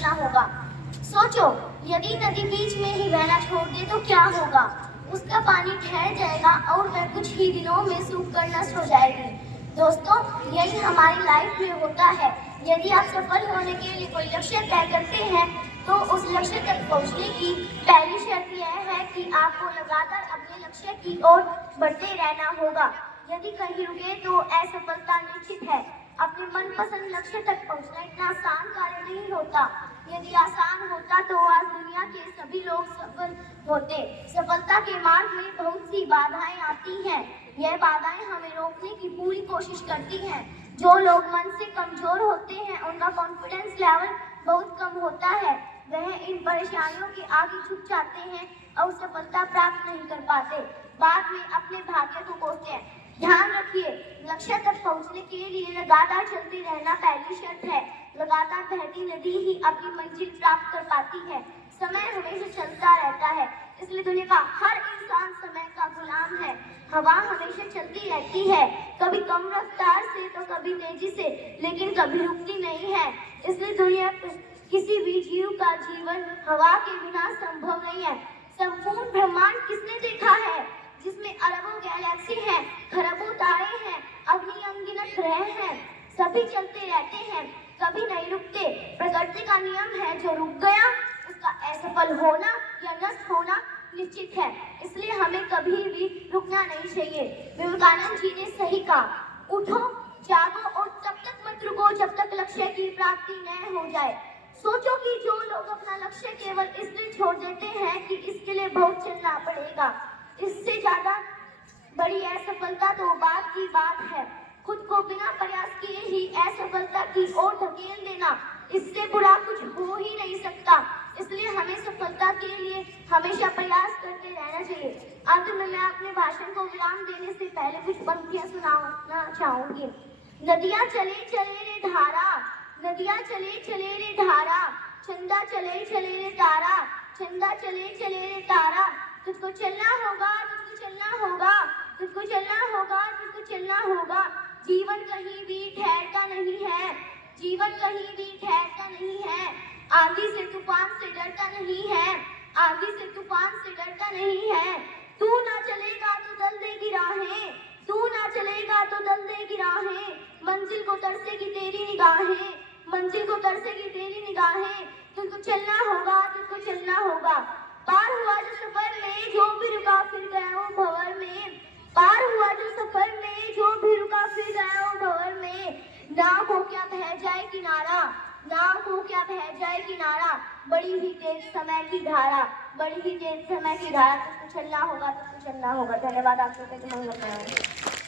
चलना होगा। सोचो, यदि नदी बीच में ही बहना छोड़ दे तो क्या होगा? उसका पानी ठहर जाएगा और वह कुछ ही दिनों में सूख कर नष्ट हो जाएगी। दोस्तों, यही हमारी लाइफ में होता है। यदि आप सफल होने के लिए कोई लक्ष्य तय करते हैं तो उस लक्ष्य तक पहुंचने की पहली शर्त यह है कि आपको लगातार अपने लक्ष्य की ओर बढ़ते रहना होगा। यदि कहीं रुके तो असफलता निश्चित है। अपने मनपसंद लक्ष्य तक पहुंचना इतना आसान कार्य नहीं होता। यदि आसान होता तो आज दुनिया के सभी लोग सफल होते। सफलता के मार्ग में बहुत सी बाधाएं आती हैं। यह बाधाएं हमें रोकने की पूरी कोशिश करती हैं। जो लोग मन से कमजोर होते हैं उनका कॉन्फिडेंस लेवल बहुत कम होता है। वह इन परेशानियों के आगे झुक जाते हैं और सफलता प्राप्त नहीं कर पाते। बाद में अपने भाग्य को कोसते हैं। ध्यान रखिए, लक्ष्य तक पहुंचने के लिए लगातार चलते रहना पहली शर्त है। लगातार बहती नदी ही अपनी मंजिल प्राप्त कर पाती है। समय हमेशा चलता रहता है, इसलिए दुनिया का हर इंसान समय का गुलाम है। हवा हमेशा चलती रहती है, कभी कम रफ्तार से तो कभी तेजी से, लेकिन कभी रुकती नहीं है। इसलिए दुनिया किसी भी जीव का जीवन हवा के बिना संभव नहीं है। संपूर्ण ब्रह्मांड किसने देखा है, जिसमें अरबों गैलेक्सी हैं, खरबों तारे हैं, अग्नि अनगिनत ग्रह हैं। सभी चलते रहते हैं, कभी नहीं रुकते। प्रकृति का नियम है, जो रुक गया उसका असफल होना या नष्ट होना निश्चित है। इसलिए हमें कभी भी रुकना नहीं चाहिए। विवेकानंद जी ने सही कहा, उठो, जागो और तब तक मत रुको जब तक लक्ष्य की प्राप्ति न हो जाए। सोचो कि जो लोग अपना लक्ष्य केवल इसलिए छोड़ देते हैं कि इसके लिए बहुत चलना पड़ेगा, इससे ज्यादा बड़ी असफलता तो बात की बात है। खुद को बिना प्रयास किए ही असफलता की ओर धकेल देना, इससे बुरा कुछ हो ही नहीं सकता। इसलिए हमें सफलता के लिए हमेशा प्रयास करते रहना चाहिए। अंत में मैं अपने भाषण को विराम देने से पहले कुछ पंक्तियां सुनाना चाहूंगी। नदियां चले चले रे धारा, नदियां चले चले रे धारा, चंदा चले चले रे तारा, चंदा चले चले रे तारा। तुझको चलना होगा, तुझको चलना होगा, तुझको चलना होगा, तुझको चलना होगा। जीवन कहीं भी ठहरता नहीं है, जीवन कहीं भी ठहरता नहीं है। आंधी से तूफान से डरता नहीं है, आंधी से तूफान से डरता नहीं है। तू ना चलेगा तो दल देगी राहें, तू ना चलेगा तो दल देगी राहें। मंजिल को तरसेगी तेरी निगाहें, मंजिल को तरसेगी तेरी निगाहें। तुझको चलना होगा, तुझको चलना होगा। पार हुआ जो सफर में, जो भी रुका फिर गया वो भंवर में। पार हुआ जो सफर में, जो भी रुका फिर गया वो भंवर में। नाव को क्या बह जाए किनारा, नाव को क्या बह जाए किनारा। बड़ी ही तेज समय की धारा, बड़ी ही तेज समय की धारा। तुझको चलना होगा, तुझको चलना होगा। धन्यवाद आप सबके।